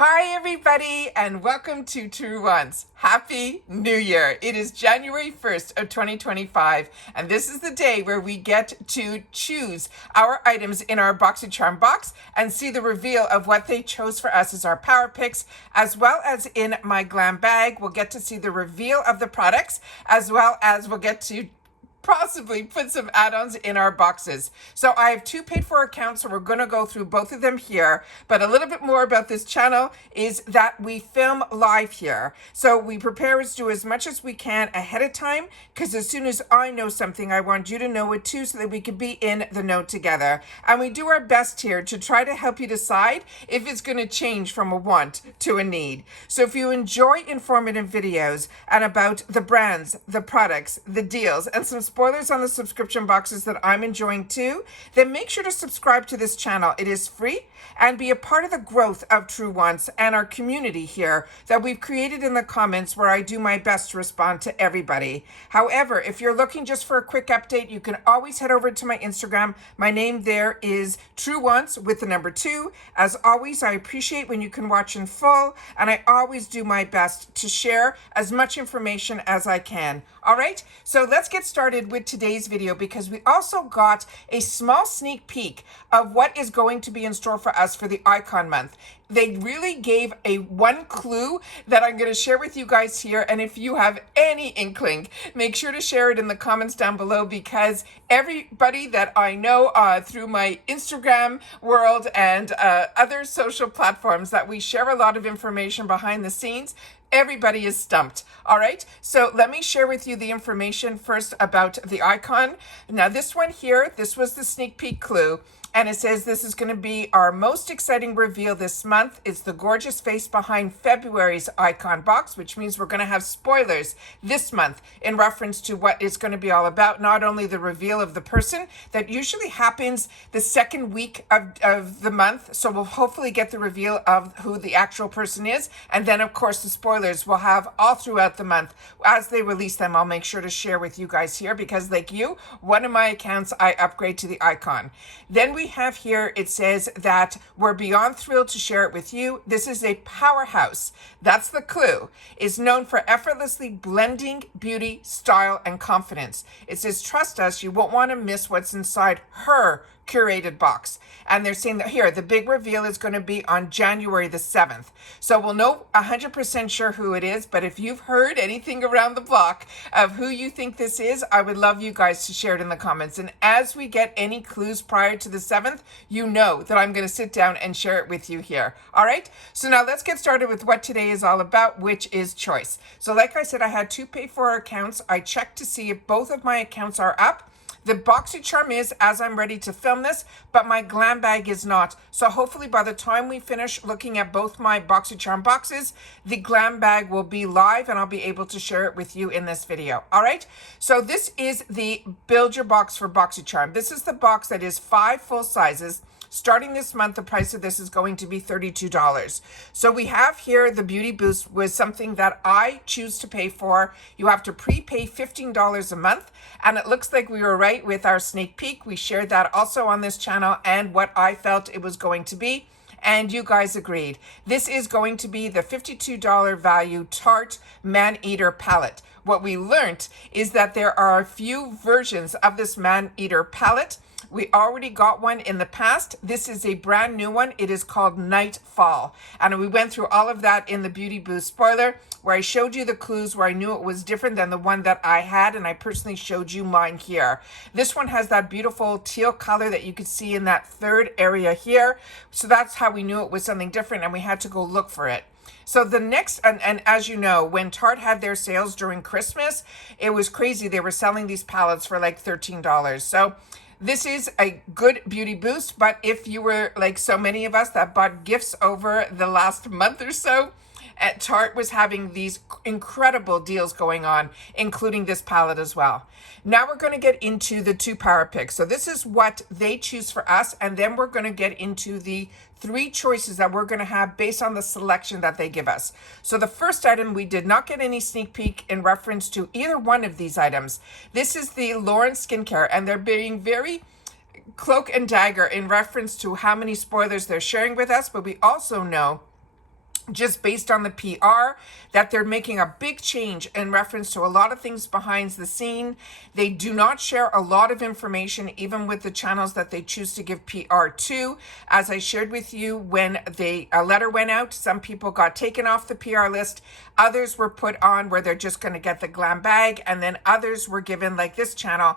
Hi everybody and welcome to Truewants. Happy New Year. It is January 1st of 2025 and this is the day where we get to choose our items in our Boxycharm box and see the reveal of what they chose for us as our power picks, as well as in my Glam bag. We'll get to see the reveal of the products, as well as we'll get to possibly put some add-ons in our boxes. So I have two paid for accounts, so we're going to go through both of them here. But a little bit more about this channel is that we film live here. So we prepare to do as much as we can ahead of time, because as soon as I know something, I want you to know it too, so that we can be in the know together. And we do our best here to try to help you decide if it's going to change from a want to a need. So if you enjoy informative videos and about the brands, the products, the deals, and some spoilers on the subscription boxes that I'm enjoying too, then make sure to subscribe to this channel. It is free, and be a part of the growth of Truewants and our community here that we've created in the comments, where I do my best to respond to everybody. However, if you're looking just for a quick update, you can always head over to my Instagram. My name there is Truewants with the number 2. As always, I appreciate when you can watch in full, and I always do my best to share as much information as I can. All right, so let's get started with today's video, because we also got a small sneak peek of what is going to be in store for us for the icon month. They really gave one clue that I'm going to share with you guys here, and if you have any inkling, make sure to share it in the comments down below, because everybody that I know through my Instagram world and other social platforms that we share a lot of information behind the scenes, everybody is stumped. All right, so let me share with you the information first about the icon. Now this one here, this was the sneak peek clue, and it says this is going to be our most exciting reveal this month. It's the gorgeous face behind February's icon box, which means we're going to have spoilers this month in reference to what it's going to be all about. Not only the reveal of the person, that usually happens the second week of the month, so we'll hopefully get the reveal of who the actual person is, and then of course the spoilers we'll have all throughout the month. As they release them, I'll make sure to share with you guys here, because like you, one of my accounts I upgrade to the icon. Then we have here, it says that we're beyond thrilled to share it with you. This is a powerhouse. That's the clue. Is known for effortlessly blending beauty, style, and confidence. It says, trust us, you won't want to miss what's inside her curated box. And they're saying that here, the big reveal is going to be on January the 7th. So we'll know 100% sure who it is, but if you've heard anything around the block of who you think this is, I would love you guys to share it in the comments. And as we get any clues prior to the 7th, you know that I'm going to sit down and share it with you here. All right, so now let's get started with what today is all about, which is choice. So like I said, I had two pay for accounts. I checked to see if both of my accounts are up. The Boxycharm is, as I'm ready to film this, but my Glam bag is not. So hopefully by the time we finish looking at both my Boxycharm boxes, the Glam bag will be live and I'll be able to share it with you in this video. All right, so this is the Build Your Box for Boxycharm. This is the box that is 5 full sizes. Starting this month, the price of this is going to be $32. So we have here the Beauty Boost was something that I choose to pay for. You have to prepay $15 a month. And it looks like we were right with our sneak peek. We shared that also on this channel and what I felt it was going to be. And you guys agreed. This is going to be the $52 value Tarte Man-Eater palette. What we learned is that there are a few versions of this Man-Eater palette. We already got one in the past. This is a brand new one. It is called Nightfall. And we went through all of that in the Beauty Boost spoiler, where I showed you the clues, where I knew it was different than the one that I had, and I personally showed you mine here. This one has that beautiful teal color that you could see in that third area here. So that's how we knew it was something different, and we had to go look for it. So the next, and as you know, when Tarte had their sales during Christmas, it was crazy. They were selling these palettes for like $13. So this is a good beauty boost, but if you were like so many of us that bought gifts over the last month or so, Tarte was having these incredible deals going on, including this palette as well. Now we're going to get into the 2 power picks. So this is what they choose for us, and then we're going to get into the 3 choices that we're going to have based on the selection that they give us. So the first item, we did not get any sneak peek in reference to either one of these items. This is the Lauren Skincare, and they're being very cloak and dagger in reference to how many spoilers they're sharing with us, but we also know just based on the PR, that they're making a big change in reference to a lot of things behind the scene. They do not share a lot of information, even with the channels that they choose to give PR to. As I shared with you, when a letter went out, some people got taken off the PR list. Others were put on where they're just going to get the glam bag. And then others were given, like this channel,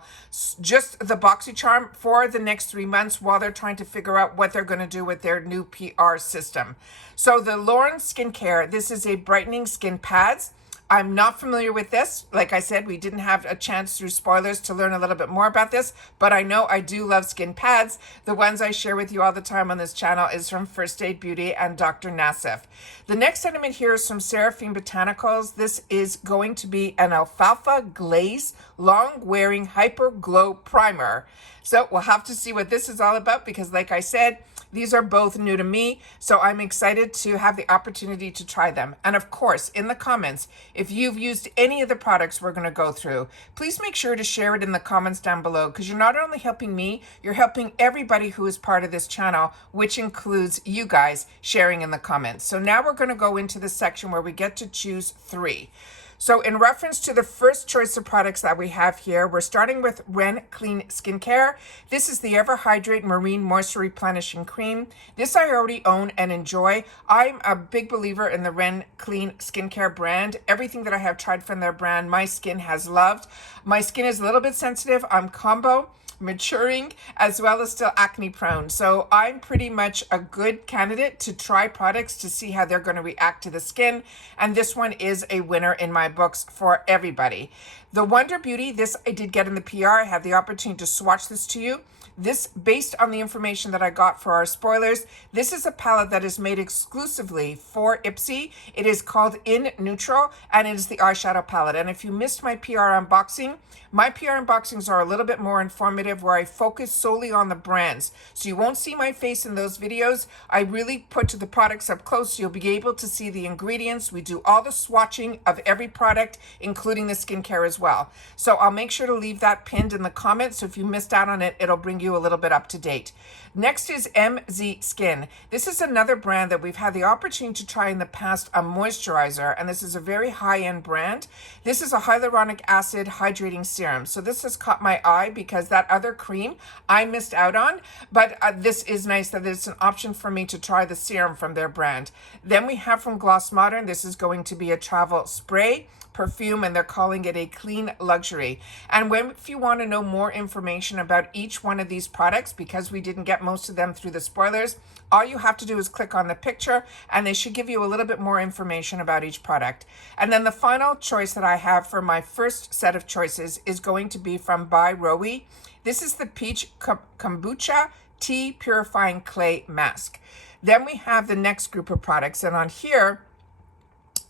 just the Boxycharm for the next 3 months while they're trying to figure out what they're going to do with their new PR system. So the Lauren Skincare, this is a brightening skin pads. I'm not familiar with this. Like I said, we didn't have a chance through spoilers to learn a little bit more about this, but I know I do love skin pads. The ones I share with you all the time on this channel is from First Aid Beauty and Dr. Nassif. The next item in here is from Seraphine Botanicals. This is going to be an alfalfa glaze long wearing hyper glow primer. So we'll have to see what this is all about, because like I said, these are both new to me, so I'm excited to have the opportunity to try them. And of course, in the comments, if you've used any of the products we're going to go through, please make sure to share it in the comments down below, because you're not only helping me, you're helping everybody who is part of this channel, which includes you guys sharing in the comments. So now we're going to go into the section where we get to choose 3. So in reference to the first choice of products that we have here, we're starting with Ren Clean Skincare. This is the Ever Hydrate Marine Moisture Replenishing Cream. This I already own and enjoy. I'm a big believer in the Ren Clean Skincare brand. Everything that I have tried from their brand, my skin has loved. My skin is a little bit sensitive. I'm combo, maturing, as well as still acne prone. So I'm pretty much a good candidate to try products to see how they're going to react to the skin. And this one is a winner in my books for everybody. The Wonder Beauty, this I did get in the PR. I have the opportunity to swatch this to you. This, based on the information that I got for our spoilers, this is a palette that is made exclusively for Ipsy. It is called In Neutral, and it is the eyeshadow palette. And if you missed my PR unboxing, my PR unboxings are a little bit more informative, where I focus solely on the brands. So you won't see my face in those videos. I really put the products up close, so you'll be able to see the ingredients. We do all the swatching of every product, including the skincare as well. So I'll make sure to leave that pinned in the comments, so if you missed out on it, it'll bring you a little bit up to date. Next is MZ Skin. This is another brand that we've had the opportunity to try in the past, a moisturizer, and this is a very high-end brand. This is a hyaluronic acid hydrating serum. So this has caught my eye because that other cream I missed out on, but this is nice that it's an option for me to try the serum from their brand. Then we have from Gloss Modern, this is going to be a travel spray perfume, and they're calling it a clean luxury. And if you want to know more information about each one of these products, because we didn't get most of them through the spoilers, all you have to do is click on the picture, and they should give you a little bit more information about each product. And then the final choice that I have for my first set of choices is going to be from By Rowie. This is the Peach Kombucha Tea Purifying Clay Mask. Then we have the next group of products, and on here,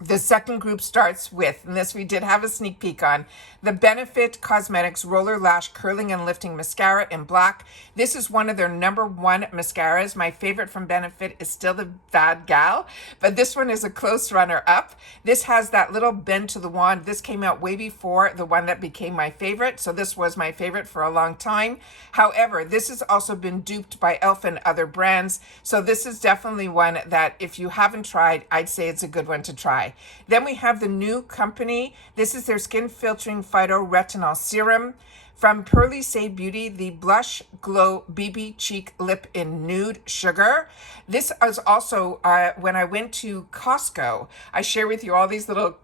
the second group starts with, and this we did have a sneak peek on, the Benefit Cosmetics Roller Lash Curling and Lifting Mascara in black. This is one of their #1 mascaras. My favorite from Benefit is still the Bad Gal, but this one is a close runner up. This has that little bend to the wand. This came out way before the one that became my favorite, so this was my favorite for a long time. However, this has also been duped by e.l.f. and other brands, so this is definitely one that if you haven't tried, I'd say it's a good one to try. Then we have the new company. This is their Skin Filtering Phyto Retinol Serum. From Pearly Say Beauty, the Blush Glow BB Cheek Lip in Nude Sugar. This is also, when I went to Costco, I share with you all these little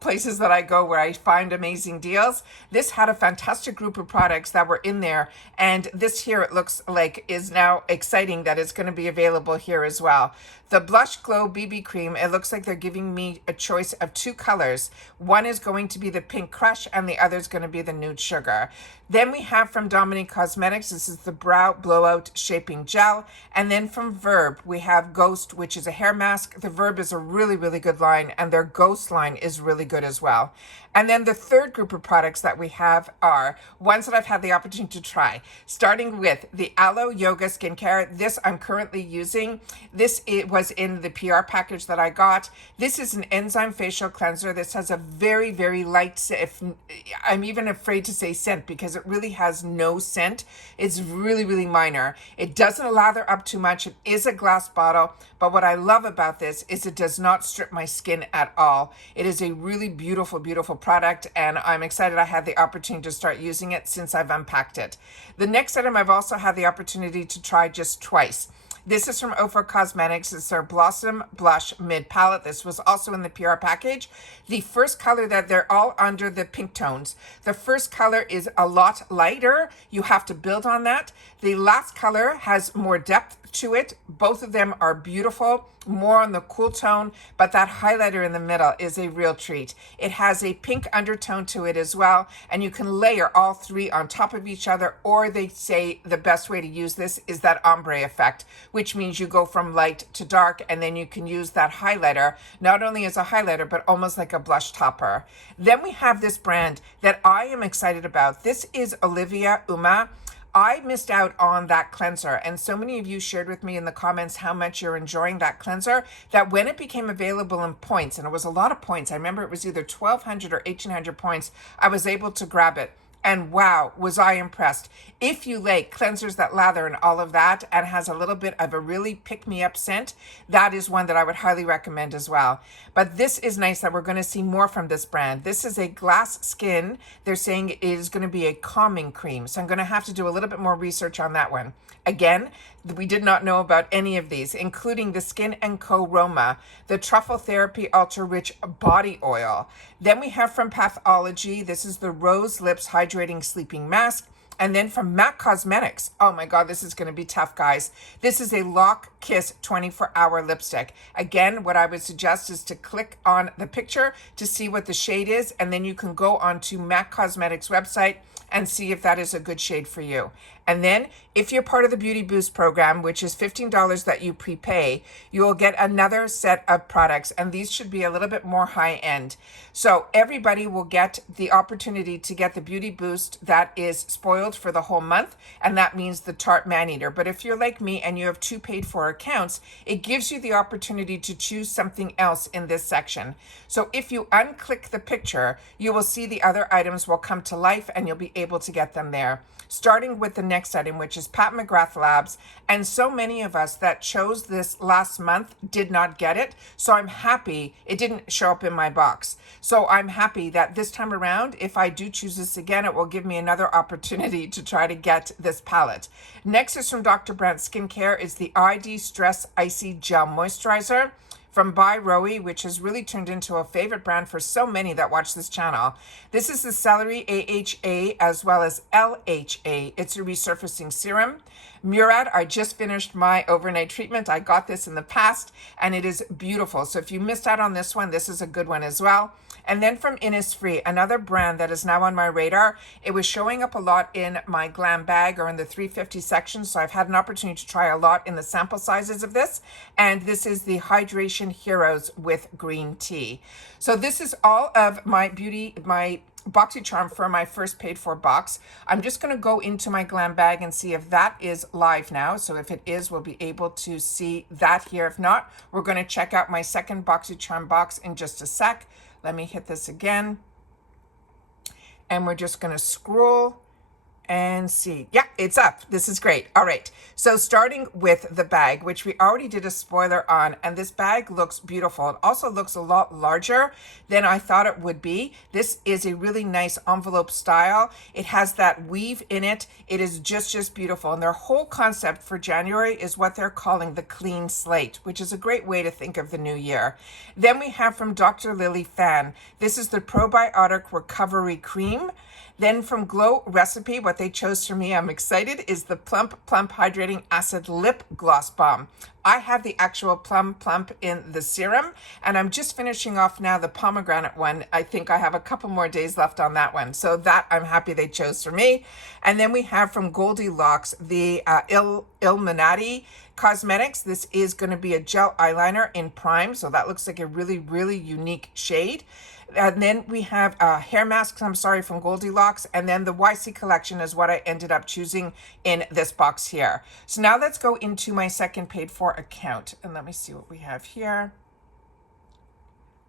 places that I go where I find amazing deals. This had a fantastic group of products that were in there, and this here, it looks like, is now exciting that it's going to be available here as well. The Blush Glow BB Cream, it looks like they're giving me a choice of 2 colors. One is going to be the Pink Crush, and the other is going to be the Nude Sugar. Then we have from Dominique Cosmetics, this is the Brow Blowout Shaping Gel. And then from Verb, we have Ghost, which is a hair mask. The Verb is a really, really good line, and their Ghost line is really good as well. And then the third group of products that we have are ones that I've had the opportunity to try, starting with the Aloe Yoga Skincare. This I'm currently using. This, it was was in the PR package that I got. This is an enzyme facial cleanser. This has a very, very light, I'm even afraid to say scent because it really has no scent. It's really, really minor. It doesn't lather up too much. It is a glass bottle, but what I love about this is it does not strip my skin at all. It is a really beautiful, beautiful product, and I'm excited I had the opportunity to start using it since I've unpacked it. The next item I've also had the opportunity to try just twice. This is from Ofra Cosmetics. It's their Blossom Blush Mid Palette. This was also in the PR package. The first color, that they're all under the pink tones. The first color is a lot lighter. You have to build on that. The last color has more depth to it. Both of them are beautiful, more on the cool tone, but that highlighter in the middle is a real treat. It has a pink undertone to it as well, and you can layer all three on top of each other, or they say the best way to use this is that ombre effect, which means you go from light to dark, and then you can use that highlighter not only as a highlighter but almost like a blush topper. Then we have this brand that I am excited about. This is Olivia Uma. I missed out on that cleanser, and so many of you shared with me in the comments how much you're enjoying that cleanser, that when it became available in points, and it was a lot of points, I remember it was either 1,200 or 1,800 points, I was able to grab it. And wow, was I impressed. If you like cleansers that lather and all of that and has a little bit of a really pick-me-up scent, that is one that I would highly recommend as well. But this is nice that we're going to see more from this brand. This is a glass skin. They're saying it is going to be a calming cream. So I'm going to have to do a little bit more research on that one. Again, we did not know about any of these, including the Skin & Co. Roma, the Truffle Therapy Ultra Rich Body Oil. Then we have from Pathology, this is the Rose Lips Hydrating Sleeping Mask. And then from MAC Cosmetics, oh my God, this is going to be tough, guys. This is a Lock Kiss 24-hour lipstick. Again, what I would suggest is to click on the picture to see what the shade is, and then you can go onto MAC Cosmetics website and see if that is a good shade for you. And then if you're part of the Beauty Boost program, which is $15 that you prepay, you will get another set of products, and these should be a little bit more high end. So everybody will get the opportunity to get the Beauty Boost that is spoiled for the whole month, and that means the Tarte Man-Eater. But if you're like me and you have 2 paid for accounts, it gives you the opportunity to choose something else in this section. So if you unclick the picture, you will see the other items will come to life, and you'll be able to get them there. Starting with the next item, which is Pat McGrath Labs. And so many of us that chose this last month did not get it. So I'm happy it didn't show up in my box. So I'm happy that this time around, if I do choose this again, it will give me another opportunity to try to get this palette. Next is from Dr. Brandt Skincare, is the ID Stress Icy Gel Moisturizer from By Rowie, which has really turned into a favorite brand for so many that watch this channel. This is the Celery AHA as well as LHA. It's a resurfacing serum. Murad, I just finished my overnight treatment. I got this in the past, and it is beautiful. So if you missed out on this one, this is a good one as well. And then from Innisfree, another brand that is now on my radar. It was showing up a lot in my Glam bag or in the 350 section, so I've had an opportunity to try a lot in the sample sizes of this. And this is the Hydration Heroes with green tea. So this is all of my Boxycharm for my first paid for box. I'm just going to go into my Glam bag and see if that is live now. So if it is, we'll be able to see that here. If not, we're going to check out my second Boxycharm box in just a sec. Let me hit this again. And we're just going to scroll and see. Yeah, it's up. This is great. All right. So starting with the bag, which we already did a spoiler on, and this bag looks beautiful. It also looks a lot larger than I thought it would be. This is a really nice envelope style. It has that weave in it. It is just beautiful. And their whole concept for January is what they're calling the clean slate, which is a great way to think of the new year. Then we have from Dr. Lily Fan. This is the Probiotic Recovery Cream. Then from Glow Recipe, what they chose for me, I'm excited, is the Plump Hydrating Acid Lip Gloss Balm. I have the actual Plump in the serum, and I'm just finishing off now the pomegranate one. I think I have a couple more days left on that one. So that I'm happy they chose for me. And then we have from Goldilocks, the Illuminati Cosmetics, this is going to be a gel eyeliner in Prime, so that looks like a really, really unique shade. And then we have hair masks, I'm sorry, from Goldilocks. And then the YC collection is what I ended up choosing in this box here. So now let's go into my second paid for account. And let me see what we have here.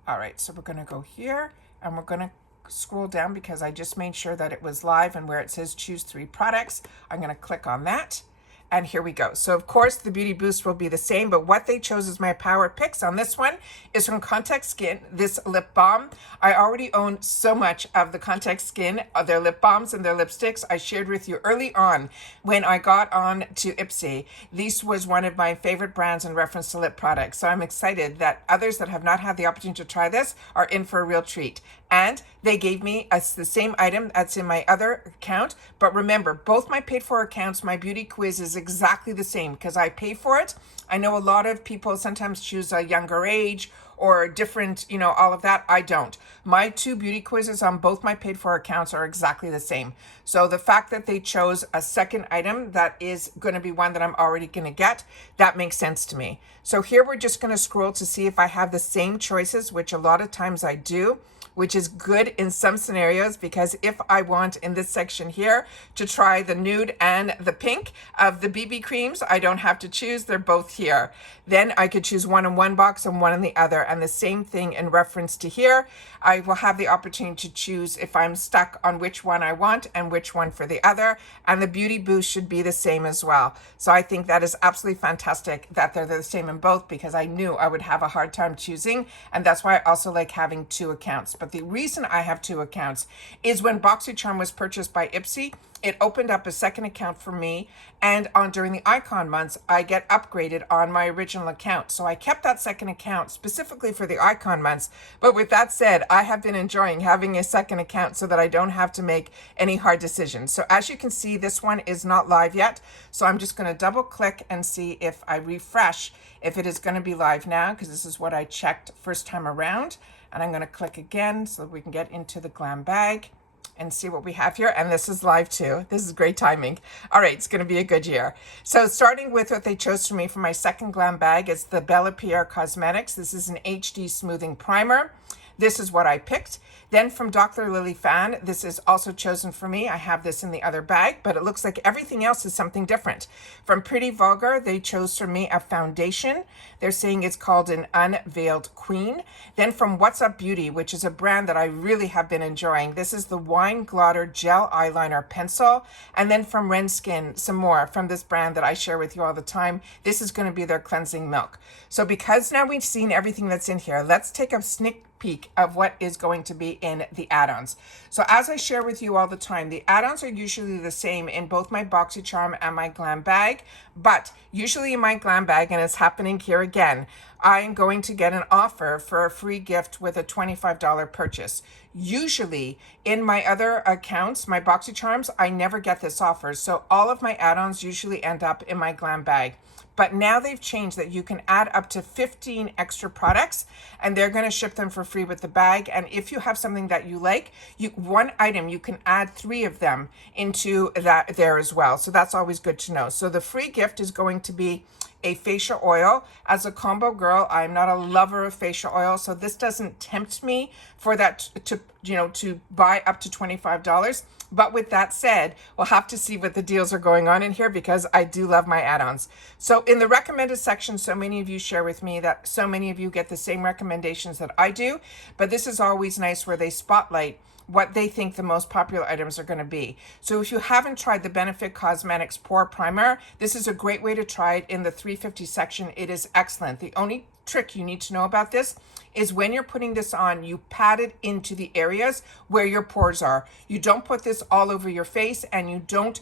All right, so we're going to go here and we're going to scroll down because I just made sure that it was live, and where it says choose 3 products, I'm going to click on that. And here we go. So of course the Beauty Boost will be the same, but what they chose as my power picks on this one is from Contact Skin, this lip balm. I already own so much of the Contact Skin, their lip balms and their lipsticks. I shared with you early on when I got on to Ipsy. This was one of my favorite brands in reference to lip products. So I'm excited that others that have not had the opportunity to try this are in for a real treat. And they gave me the same item that's in my other account. But remember, both my paid for accounts, my beauty quiz is exactly the same because I pay for it. I know a lot of people sometimes choose a younger age or different, you know, all of that. I don't. My 2 beauty quizzes on both my paid for accounts are exactly the same. So the fact that they chose a second item that is going to be one that I'm already going to get, that makes sense to me. So here we're just going to scroll to see if I have the same choices, which a lot of times I do, which is good in some scenarios, because if I want in this section here to try the nude and the pink of the BB creams, I don't have to choose, they're both here. Then I could choose one in one box and one in the other. And the same thing in reference to here, I will have the opportunity to choose if I'm stuck on which one I want and which one for the other. And the Beauty Boost should be the same as well. So I think that is absolutely fantastic that they're the same in both, because I knew I would have a hard time choosing. And that's why I also like having 2 accounts. But the reason I have 2 accounts is when Boxycharm was purchased by Ipsy, it opened up a second account for me, and during the icon months, I get upgraded on my original account. So I kept that second account specifically for the icon months. But with that said, I have been enjoying having a second account so that I don't have to make any hard decisions. So as you can see, this one is not live yet. So I'm just going to double click and see if I refresh, if it is going to be live now, because this is what I checked first time around. And I'm going to click again so we can get into the Glam bag and see what we have here. And this is live too. This is great timing. All right, it's going to be a good year. So starting with what they chose for me for my second Glam bag is the Bella Pierre Cosmetics. This is an HD smoothing primer. This is what I picked. Then from Dr. Lily Fan, this is also chosen for me. I have this in the other bag, but it looks like everything else is something different. From Pretty Vulgar, they chose for me a foundation. They're saying it's called an Unveiled Queen. Then from What's Up Beauty, which is a brand that I really have been enjoying, this is the Wine Glotter Gel Eyeliner Pencil. And then from Ren Skin, some more from this brand that I share with you all the time. This is going to be their Cleansing Milk. So because now we've seen everything that's in here, let's take a sneak peek of what is going to be in the add-ons. So as I share with you all the time, the add-ons are usually the same in both my Boxycharm and my Glam bag, but usually in my Glam bag, and it's happening here again, I'm going to get an offer for a free gift with a $25 purchase. Usually in my other accounts, my Boxycharms, I never get this offer. So all of my add-ons usually end up in my Glam bag. But now they've changed that you can add up to 15 extra products, and they're going to ship them for free with the bag. And if you have something that you like, one item, you can add 3 of them into that there as well. So that's always good to know. So the free gift is going to be a facial oil. As a combo girl, I'm not a lover of facial oil, so this doesn't tempt me for that to buy up to $25. But with that said, we'll have to see what the deals are going on in here, because I do love my add-ons. So in the recommended section, so many of you share with me that so many of you get the same recommendations that I do, but this is always nice where they spotlight what they think the most popular items are going to be. So if you haven't tried the Benefit Cosmetics Pore Primer, this is a great way to try it in the 350 section. It is excellent. The only trick you need to know about this is when you're putting this on, you pat it into the areas where your pores are. You don't put this all over your face, and you don't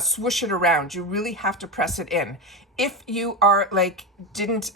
swoosh it around. You really have to press it in. If you are didn't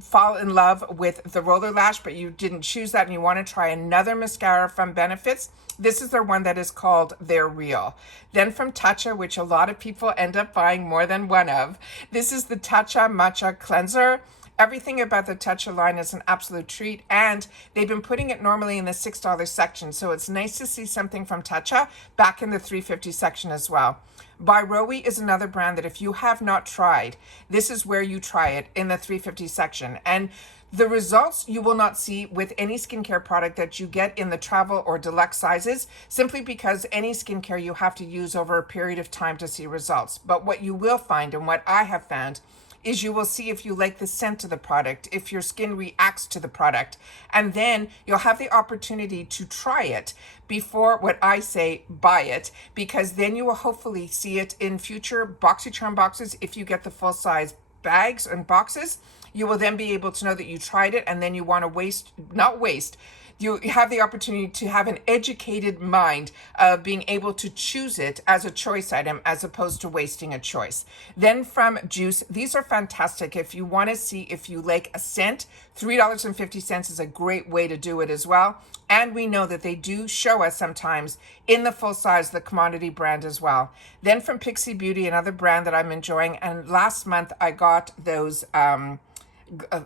fall in love with the roller lash, but you didn't choose that and you want to try another mascara from Benefits, this is their one that is called They're Real. Then from Tatcha, which a lot of people end up buying more than one of, this is the Tatcha Matcha Cleanser. Everything about the Tatcha line is an absolute treat, and they've been putting it normally in the $6 section, so it's nice to see something from Tatcha back in the $3.50 section as well. By Rowie is another brand that if you have not tried, this is where you try it, in the $3.50 section. And the results you will not see with any skincare product that you get in the travel or deluxe sizes, simply because any skincare you have to use over a period of time to see results. But what you will find, and what I have found, is you will see if you like the scent of the product, if your skin reacts to the product, and then you'll have the opportunity to try it before, what I say, buy it, because then you will hopefully see it in future Boxycharm boxes. If you get the full size bags and boxes, you will then be able to know that you tried it, and then you want to not waste, you have the opportunity to have an educated mind of being able to choose it as a choice item as opposed to wasting a choice. Then from Juice, these are fantastic. If you want to see if you like a scent, $3.50 is a great way to do it as well. And we know that they do show us sometimes in the full size, the Communtiy brand as well. Then from Pixie Beauty, another brand that I'm enjoying. And last month I got those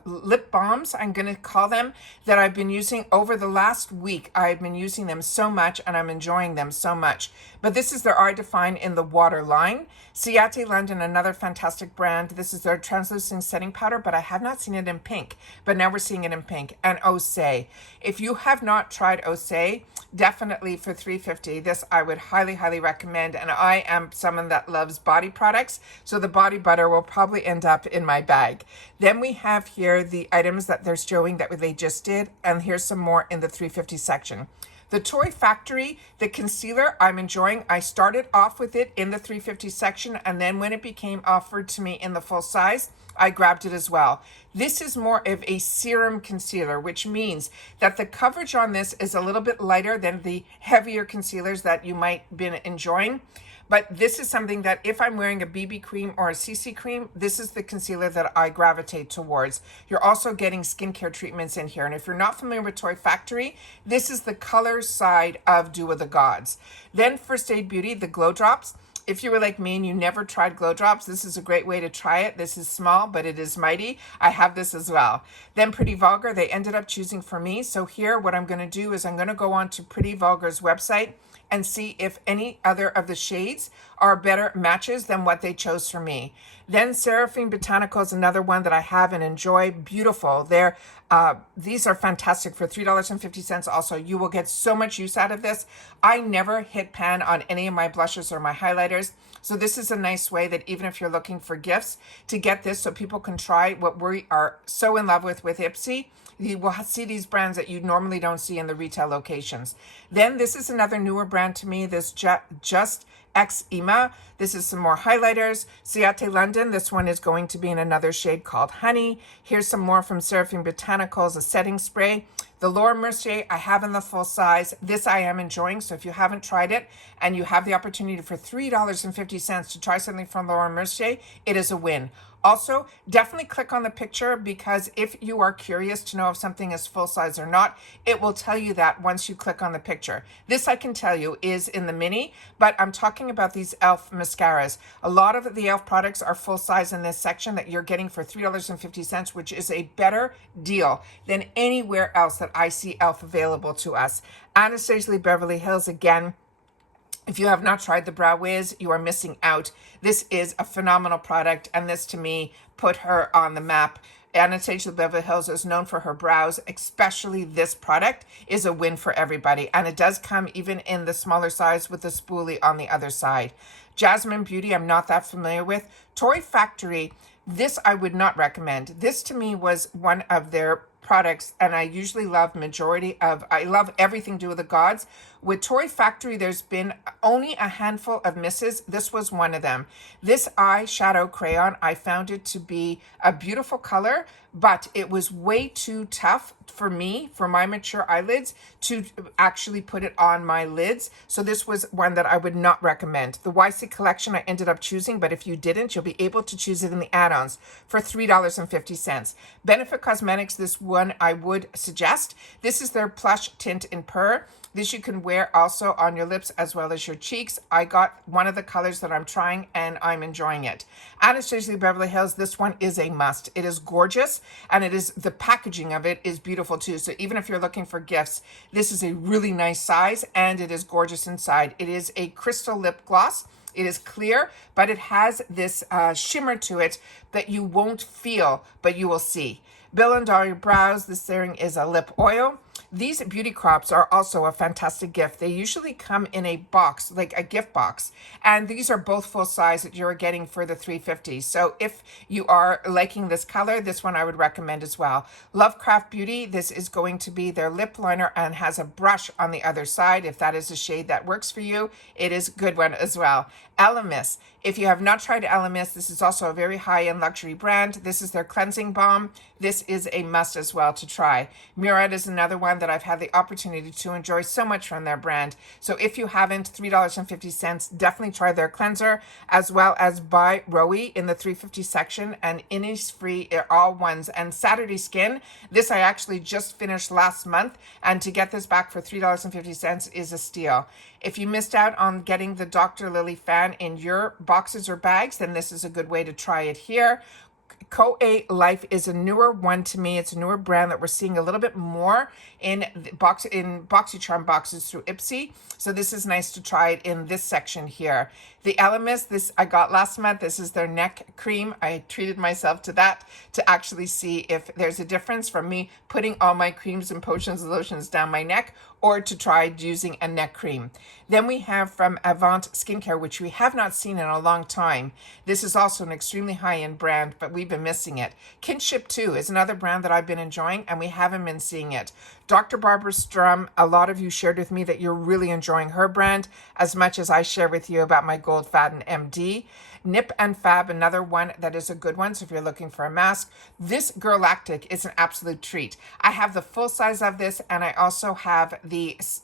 lip balms, I'm going to call them, that I've been using over the last week. I've been using them so much and I'm enjoying them so much. But this is their Eye Define in the water line. Ciate London, another fantastic brand. This is their translucent setting powder, but I have not seen it in pink. But now we're seeing it in pink. And Osé. If you have not tried Osé, definitely for $3.50, this I would highly, highly recommend. And I am someone that loves body products, so the body butter will probably end up in my bag. Then we have here the items that they're showing that they just did, and here's some more in the $3.50 section. The Toy Factory, the concealer, I'm enjoying. I started off with it in the $3.50 section, and then when it became offered to me in the full size, I grabbed it as well. This is more of a serum concealer, which means that the coverage on this is a little bit lighter than the heavier concealers that you might be enjoying. But this is something that if I'm wearing a BB cream or a CC cream, this is the concealer that I gravitate towards. You're also getting skincare treatments in here. And if you're not familiar with Toy Factory, this is the color side of Dew of the Gods. Then First Aid Beauty, the Glow Drops. If you were like me and you never tried Glow Drops, this is a great way to try it. This is small, but it is mighty. I have this as well. Then Pretty Vulgar, they ended up choosing for me. So here, what I'm going to do is I'm going to go on to Pretty Vulgar's website and see if any other of the shades are better matches than what they chose for me. Then Seraphine Botanical is another one that I have and enjoy. Beautiful. These are fantastic for $3.50 also. You will get so much use out of this. I never hit pan on any of my blushes or my highlighters. So this is a nice way that even if you're looking for gifts, to get this so people can try what we are so in love with Ipsy. You will see these brands that you normally don't see in the retail locations. Then this is another newer brand to me, this Just X Ima. This is some more highlighters. Ciate London, this one is going to be in another shade called Honey. Here's some more from Seraphine Botanicals, a setting spray. The Laura Mercier I have in the full size. This I am enjoying, so if you haven't tried it and you have the opportunity for $3.50 to try something from Laura Mercier, it is a win. Also, definitely click on the picture, because if you are curious to know if something is full size or not, it will tell you that once you click on the picture. This I can tell you is in the mini, but I'm talking about these e.l.f. mascaras. A lot of the e.l.f. products are full size in this section that you're getting for $3.50, which is a better deal than anywhere else that I see e.l.f. available to us. Anastasia Beverly Hills, again, if you have not tried the Brow Wiz, you are missing out. This is a phenomenal product, and this to me put her on the map. Anastasia Beverly Hills is known for her brows, especially this product is a win for everybody. And it does come even in the smaller size with the spoolie on the other side. Jasmine Beauty, I'm not that familiar with. Toy Factory, this I would not recommend. This to me was one of their products, and I usually love I love everything to do with the gods. With Toy Factory, there's been only a handful of misses. This was one of them. This eyeshadow crayon, I found it to be a beautiful color, but it was way too tough for me, for my mature eyelids, to actually put it on my lids. So this was one that I would not recommend. The YC collection I ended up choosing, but if you didn't, you'll be able to choose it in the add-ons for $3.50. Benefit Cosmetics, this one I would suggest. This is their Plush Tint in Purr. This you can wear also on your lips as well as your cheeks. I got one of the colors that I'm trying and I'm enjoying it. Anastasia Beverly Hills, this one is a must. It is gorgeous, and it is, the packaging of it is beautiful too. So even if you're looking for gifts, this is a really nice size, and it is gorgeous inside. It is a crystal lip gloss. It is clear, but it has this shimmer to it that you won't feel, but you will see. Bill and Dolly Brows, this thing is a lip oil. These beauty crops are also a fantastic gift. They usually come in a box, like a gift box. And these are both full size that you're getting for the $3.50. So if you are liking this color, this one I would recommend as well. Lovecraft Beauty, this is going to be their lip liner and has a brush on the other side. If that is a shade that works for you, it is a good one as well. Elemis. If you have not tried Elemis, this is also a very high-end luxury brand. This is their cleansing balm. This is a must as well to try. Murad is another one that I've had the opportunity to enjoy so much from their brand. So if you haven't, $3.50, definitely try their cleanser, as well as buy Roe in the $3.50 section, and Innisfree are all ones. And Saturday Skin, this I actually just finished last month, and to get this back for $3.50 is a steal. If you missed out on getting the Dr. Lily fan in your boxes or bags, then this is a good way to try it here. Co-A Life is a newer one to me. It's a newer brand that we're seeing a little bit more in Boxycharm boxes through Ipsy. So this is nice to try it in this section here. The Elemis, this I got last month. This is their neck cream. I treated myself to that to actually see if there's a difference from me putting all my creams and potions and lotions down my neck, or to try using a neck cream. Then we have from Avant Skincare, which we have not seen in a long time. This is also an extremely high-end brand, but we've been missing it. Kinship 2 is another brand that I've been enjoying, and we haven't been seeing it. Dr. Barbara Strum, a lot of you shared with me that you're really enjoying her brand as much as I share with you about my Gold Faden MD. Nip and Fab, another one that is a good one. So if you're looking for a mask, this Girlactic is an absolute treat. I have the full size of this, and I also have this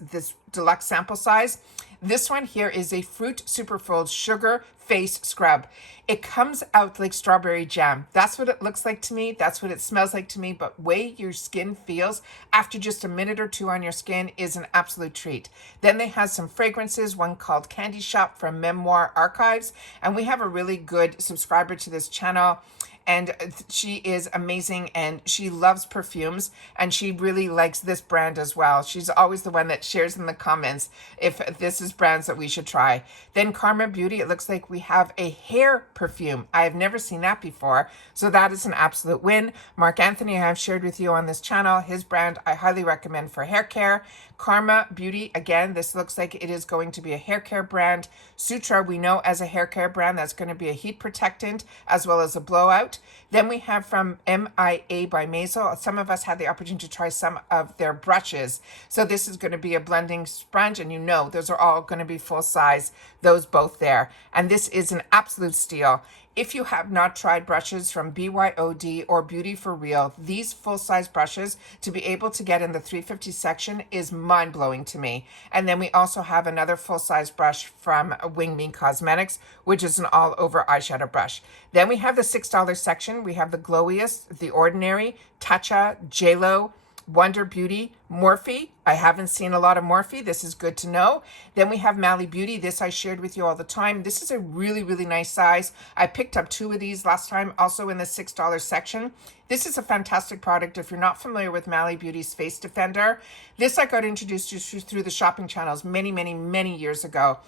deluxe sample size. This one here is a Fruit Superfood Sugar Face Scrub. It comes out like strawberry jam. That's what it looks like to me. That's what it smells like to me. But way your skin feels after just a minute or two on your skin is an absolute treat. Then they have some fragrances, one called Candy Shop from Memoir Archives. And we have a really good subscriber to this channel, and she is amazing, and she loves perfumes, and she really likes this brand as well. She's always the one that shares in the comments if this is brands that we should try. Then Karma Beauty, it looks like we have a hair perfume. I have never seen that before, so that is an absolute win. Mark Anthony, I have shared with you on this channel. His brand I highly recommend for hair care. Karma Beauty, again, this looks like it is going to be a hair care brand. Sutra, we know as a hair care brand, that's going to be a heat protectant as well as a blowout. Then we have from MIA by Maisel. Some of us had the opportunity to try some of their brushes. So this is going to be a blending sponge, and you know those are all going to be full size, those both there. And this is an absolute steal. If you have not tried brushes from BYOD or Beauty for Real, these full-size brushes to be able to get in the $3.50 section is mind-blowing to me. And then we also have another full-size brush from Wing Me Cosmetics, which is an all-over eyeshadow brush. Then we have the $6 section. We have the Glowiest, The Ordinary, Tatcha, JLo, Wonder Beauty, Morphe. I haven't seen a lot of Morphe. This is good to know. Then we have Mally Beauty. This I shared with you all the time. This is a really, really nice size. I picked up 2 of these last time, also in the $6 section. This is a fantastic product. If you're not familiar with Mally Beauty's Face Defender, this I got introduced to through the shopping channels many, many, many years ago.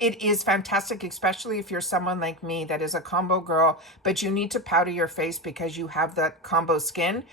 It is fantastic, especially if you're someone like me that is a combo girl, but you need to powder your face because you have that combo skin.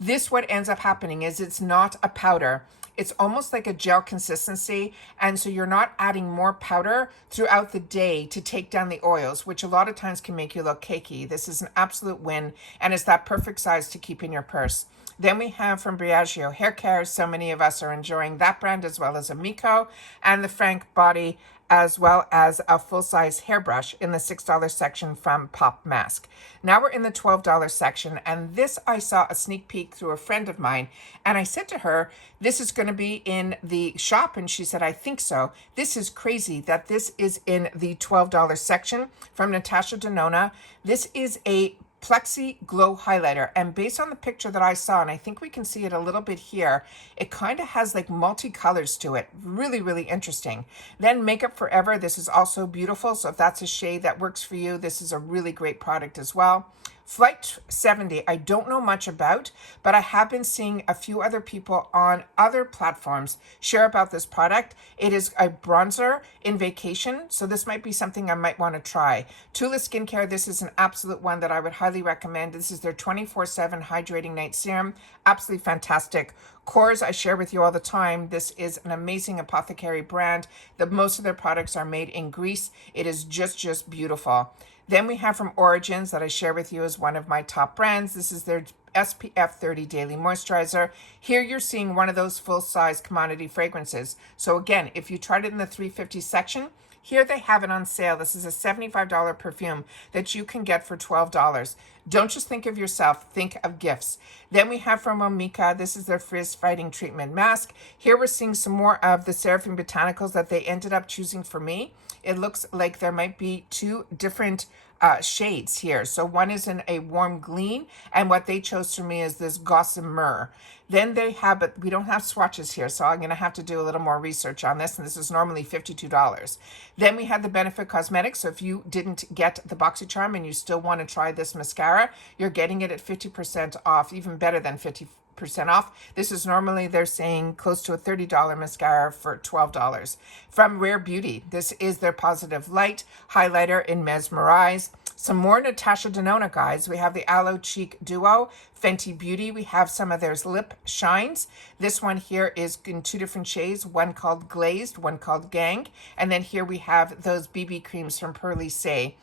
This, what ends up happening is it's not a powder. It's almost like a gel consistency. And so you're not adding more powder throughout the day to take down the oils, which a lot of times can make you look cakey. This is an absolute win. And it's that perfect size to keep in your purse. Then we have from Briagio Hair Care. So many of us are enjoying that brand, as well as Amico and the Frank Body, as well as a full-size hairbrush in the $6 section from Pop Mask. Now we're in the $12 section, and this I saw a sneak peek through a friend of mine, and I said to her, this is going to be in the shop, and she said, I think so. This is crazy that this is in the $12 section from Natasha Denona. This is a Plexi Glow Highlighter, and based on the picture that I saw, and I think we can see it a little bit here, it kind of has like multicolors to it. Really, really interesting. Then Makeup Forever. This is also beautiful, so if that's a shade that works for you, this is a really great product as well. Flight 70, I don't know much about, but I have been seeing a few other people on other platforms share about this product. It is a bronzer in vacation, so this might be something I might want to try. Tula Skincare, this is an absolute one that I would highly recommend. This is their 24/7 Hydrating Night Serum. Absolutely fantastic. Kors, I share with you all the time. This is an amazing apothecary brand. Most of their products are made in Greece. It is just beautiful. Then we have from Origins that I share with you as one of my top brands. This is their SPF 30 Daily Moisturizer. Here you're seeing one of those full-size commodity fragrances. So again, if you tried it in the $3.50 section, here they have it on sale. This is a $75 perfume that you can get for $12. Don't just think of yourself, think of gifts. Then we have from Omika, this is their Frizz Fighting Treatment Mask. Here we're seeing some more of the Seraphim Botanicals that they ended up choosing for me. It looks like there might be two different shades here. So one is in a warm green, and what they chose for me is this Gossamer. Then they have, but we don't have swatches here, so I'm going to have to do a little more research on this, and this is normally $52. Then we have the Benefit Cosmetics, so if you didn't get the Boxycharm and you still want to try this mascara, you're getting it at 50% off, even better than 50% off. This is normally, they're saying, close to a $30 mascara for $12. From Rare Beauty, this is their Positive Light Highlighter in Mesmerize. Some more Natasha Denona, guys. We have the Aloe Cheek Duo, Fenty Beauty. We have some of their lip shines. This one here is in two different shades, one called Glazed, one called Gang. And then here we have those BB creams from Pearly Say.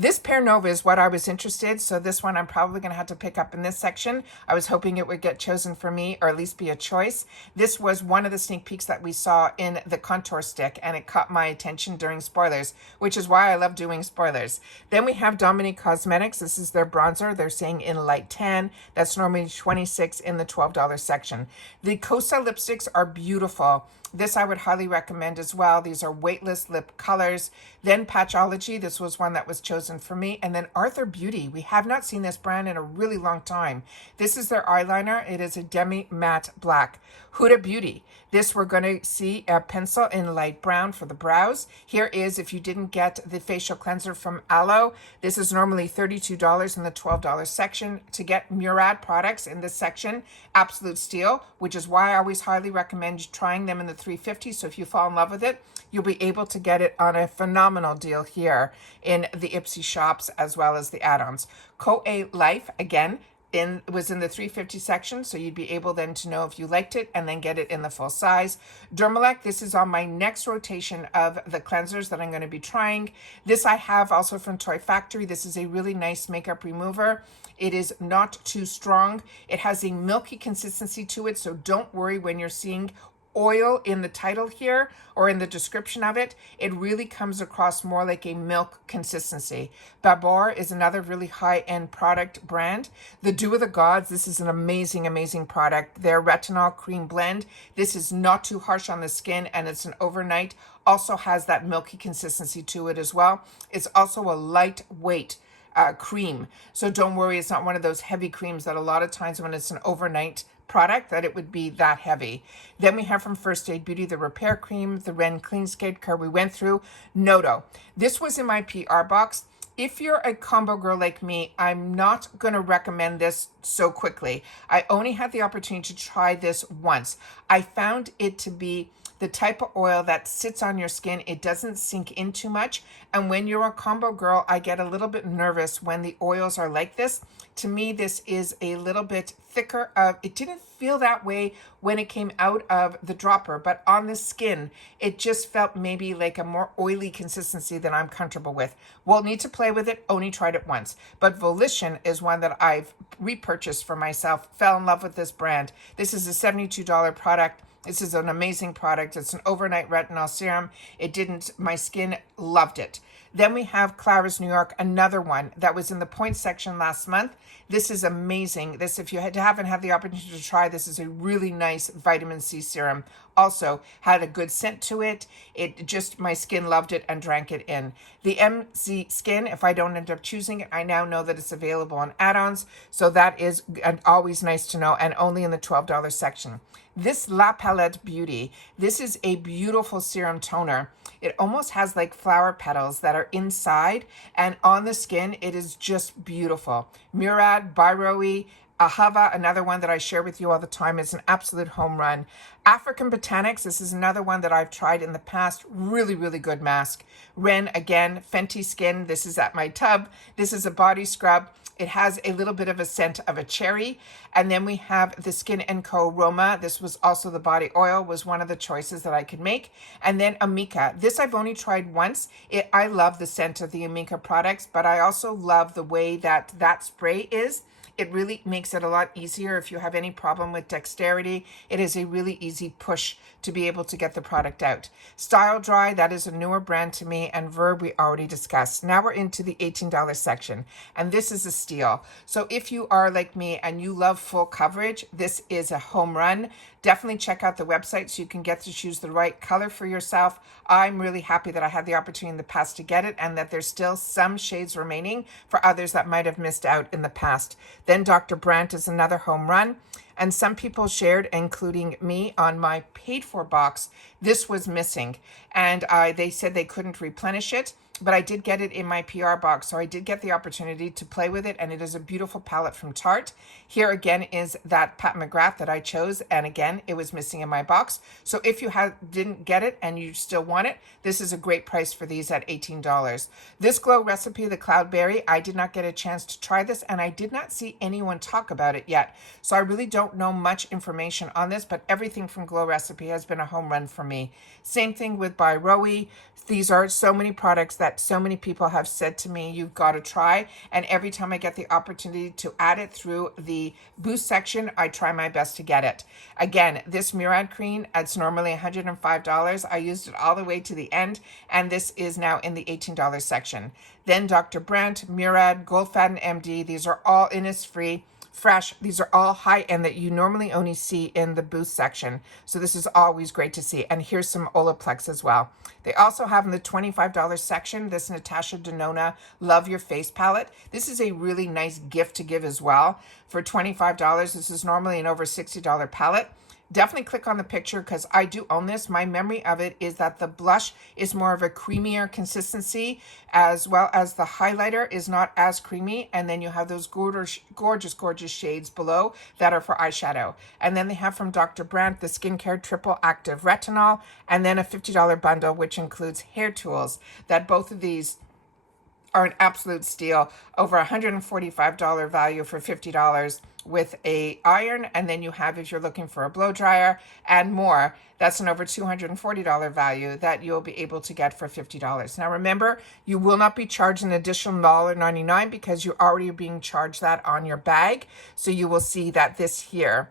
This Pear Nova is what I was interested, so this one I'm probably going to have to pick up in this section. I was hoping it would get chosen for me, or at least be a choice. This was one of the sneak peeks that we saw in the contour stick, and it caught my attention during spoilers, which is why I love doing spoilers. Then we have Dominique Cosmetics. This is their bronzer. They're saying in light tan. That's normally $26 in the $12 section. The Costa lipsticks are beautiful. This I would highly recommend as well. These are weightless lip colors. Then Patchology, this was one that was chosen for me. And then Arthur Beauty, we have not seen this brand in a really long time. This is their eyeliner. It is a demi matte black. Huda Beauty, this we're going to see a pencil in light brown for the brows. Here is, if you didn't get the facial cleanser from Aloe, this is normally $32 in the $12 section. To get Murad products in this section, absolute steal, which is why I always highly recommend trying them in the $3.50. So if you fall in love with it, you'll be able to get it on a phenomenal deal here in the Ipsy shops, as well as the add-ons. Co-A Life, again, was in the $3.50 section, so you'd be able then to know if you liked it and then get it in the full size. Dermalect, this is on my next rotation of the cleansers that I'm going to be trying. This I have also from Toy Factory. This is a really nice makeup remover. It is not too strong. It has a milky consistency to it, so don't worry when you're seeing oil in the title here or in the description of it. It really comes across more like a milk consistency. Babor is another really high-end product brand. The Dew of the Gods, this is an amazing product. Their retinol cream blend. This is not too harsh on the skin, and it's an overnight. Also has that milky consistency to it as well. It's also a lightweight cream. So don't worry, it's not one of those heavy creams that a lot of times when it's an overnight product that it would be that heavy. Then we have from First Aid Beauty the Repair Cream, the Ren Clean Skate Care we went through. Noto. This was in my PR box. If you're a combo girl like me, I'm not going to recommend this so quickly. I only had the opportunity to try this once. I found it to be the type of oil that sits on your skin. It doesn't sink in too much. And when you're a combo girl, I get a little bit nervous when the oils are like this. to me, this is a little bit thicker. It didn't feel that way when it came out of the dropper, but on the skin, it just felt maybe like a more oily consistency than I'm comfortable with. We'll need to play with it. Only tried it once. But Volition is one that I've repurchased for myself. Fell in love with this brand. This is a $72 product. This is an amazing product. It's an overnight retinol serum. My skin loved it. Then we have Clara's New York, another one that was in the points section last month. This is amazing. This, if you haven't had the opportunity to try, this is a really nice vitamin C serum. Also had a good scent to it. My skin loved it and drank it in. The MZ Skin, if I don't end up choosing it, I now know that it's available on add-ons. So that is always nice to know, and only in the $12 section. This La Palette Beauty, this is a beautiful serum toner. It almost has like flower petals that are inside, and on the skin, it is just beautiful. Murad, Byroe, Ahava, another one that I share with you all the time, is an absolute home run. African Botanics, this is another one that I've tried in the past. Really, really good mask. Ren, again, Fenty Skin. This is at my tub. This is a body scrub. It has a little bit of a scent of a cherry. And then we have the Skin & Co. Roma. This was also the body oil, was one of the choices that I could make. And then Amika. This I've only tried once. I love the scent of the Amika products, but I also love the way that spray is. It really makes it a lot easier if you have any problem with dexterity. It is a really easy push to be able to get the product out. Style Dry, that is a newer brand to me, and Verb we already discussed. Now we're into the $18 section, and this is a steal. So if you are like me and you love full coverage, this is a home run. Definitely check out the website so you can get to choose the right color for yourself. I'm really happy that I had the opportunity in the past to get it, and that there's still some shades remaining for others that might have missed out in the past. Then Dr. Brandt is another home run. And some people shared, including me, on my paid for box, this was missing. And they said they couldn't replenish it, but I did get it in my PR box. So I did get the opportunity to play with it, and it is a beautiful palette from Tarte. Here again is that Pat McGrath that I chose, and again, it was missing in my box. So if you didn't get it and you still want it, this is a great price for these at $18. This Glow Recipe, the Cloudberry, I did not get a chance to try this, and I did not see anyone talk about it yet. So I really don't know much information on this, but everything from Glow Recipe has been a home run for me. Same thing with Byroe. These are so many products that so many people have said to me, you've got to try. And every time I get the opportunity to add it through the boost section, I try my best to get it. Again, this Murad cream, it's normally $105. I used it all the way to the end, and this is now in the $18 section. Then Dr. Brandt, Murad, Goldfaden MD, these are all Innisfree. Fresh. These are all high end that you normally only see in the boost section. So this is always great to see. And here's some Olaplex as well. They also have in the $25 section, this Natasha Denona Love Your Face palette. This is a really nice gift to give as well. For $25, this is normally an over $60 palette. Definitely click on the picture because I do own this. My memory of it is that the blush is more of a creamier consistency, as well as the highlighter is not as creamy. And then you have those gorgeous, gorgeous shades below that are for eyeshadow. And then they have from Dr. Brandt the Skincare Triple Active Retinol, and then a $50 bundle, which includes hair tools. That both of these are an absolute steal. Over $145 value for $50 with a iron, and then you have, if you're looking for a blow dryer and more, that's an over $240 value that you'll be able to get for $50. Now remember, you will not be charged an additional $1.99 because you're already being charged that on your bag. So you will see that this here,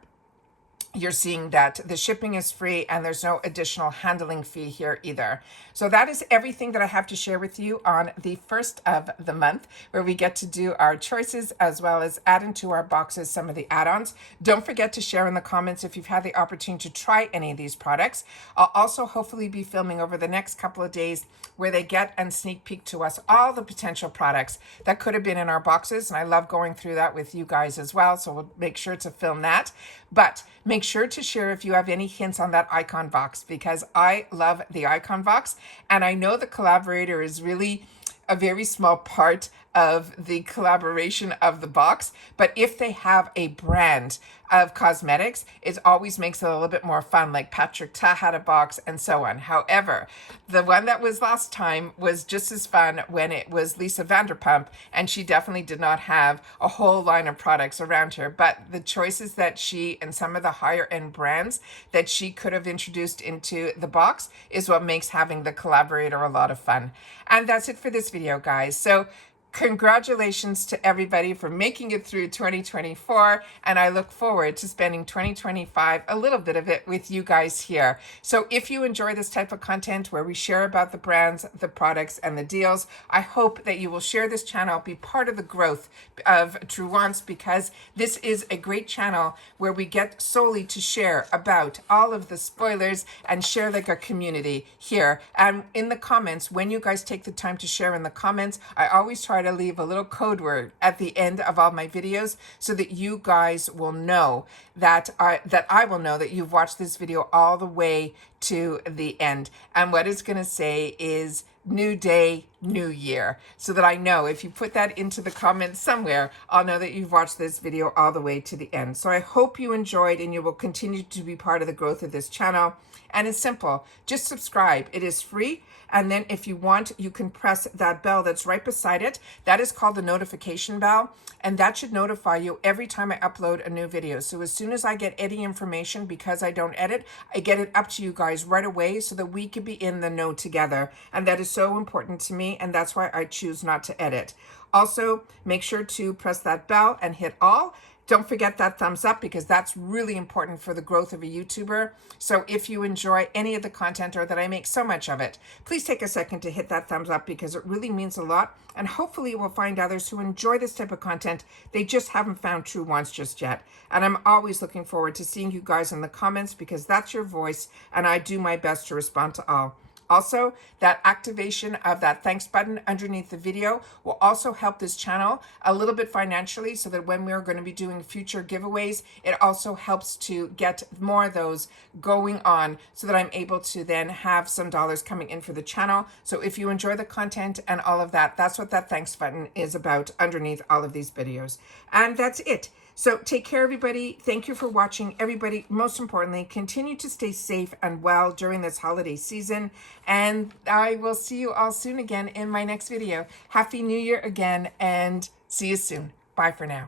you're seeing that the shipping is free and there's no additional handling fee here either. So that is everything that I have to share with you on the first of the month, where we get to do our choices as well as add into our boxes some of the add-ons. Don't forget to share in the comments if you've had the opportunity to try any of these products. I'll also hopefully be filming over the next couple of days where they get and sneak peek to us all the potential products that could have been in our boxes. And I love going through that with you guys as well. So we'll make sure to film that. But make sure to share if you have any hints on that icon box, because I love the icon box. And I know the collaborator is really a very small part of the collaboration of the box. But if they have a brand of cosmetics, it always makes it a little bit more fun, like Patrick Ta had a box and so on. However, the one that was last time was just as fun when it was Lisa Vanderpump, and she definitely did not have a whole line of products around her, but the choices that she and some of the higher end brands that she could have introduced into the box is what makes having the collaborator a lot of fun. And that's it for this video, guys. So congratulations to everybody for making it through 2024, and I look forward to spending 2025, a little bit of it, with you guys here. So if you enjoy this type of content where we share about the brands, the products, and the deals, I hope that you will share this channel, be part of the growth of Truewants, because this is a great channel where we get solely to share about all of the spoilers and share like a community here. And in the comments, when you guys take the time to share in the comments, I always try to leave a little code word at the end of all my videos so that you guys will know that I will know that you've watched this video all the way to the end. And what it's going to say is new day, new year, so that I know if you put that into the comments somewhere, I'll know that you've watched this video all the way to the end. So I hope you enjoyed, and you will continue to be part of the growth of this channel. And it's simple, just subscribe. It is free. And then if you want, you can press that bell that's right beside it. That is called the notification bell. And that should notify you every time I upload a new video. So as soon as I get any information, because I don't edit, I get it up to you guys right away so that we can be in the know together. And that is so important to me. And that's why I choose not to edit. Also, make sure to press that bell and hit all. Don't forget that thumbs up, because that's really important for the growth of a YouTuber. So if you enjoy any of the content, or that I make so much of it, please take a second to hit that thumbs up, because it really means a lot. And hopefully we'll find others who enjoy this type of content. They just haven't found Truewants just yet. And I'm always looking forward to seeing you guys in the comments, because that's your voice, and I do my best to respond to all. Also, that activation of that thanks button underneath the video will also help this channel a little bit financially, so that when we're going to be doing future giveaways, it also helps to get more of those going on, so that I'm able to then have some dollars coming in for the channel. So if you enjoy the content and all of that, that's what that thanks button is about underneath all of these videos. And that's it. So take care, everybody. Thank you for watching. Everybody, most importantly, continue to stay safe and well during this holiday season. And I will see you all soon again in my next video. Happy New Year again, and see you soon. Bye for now.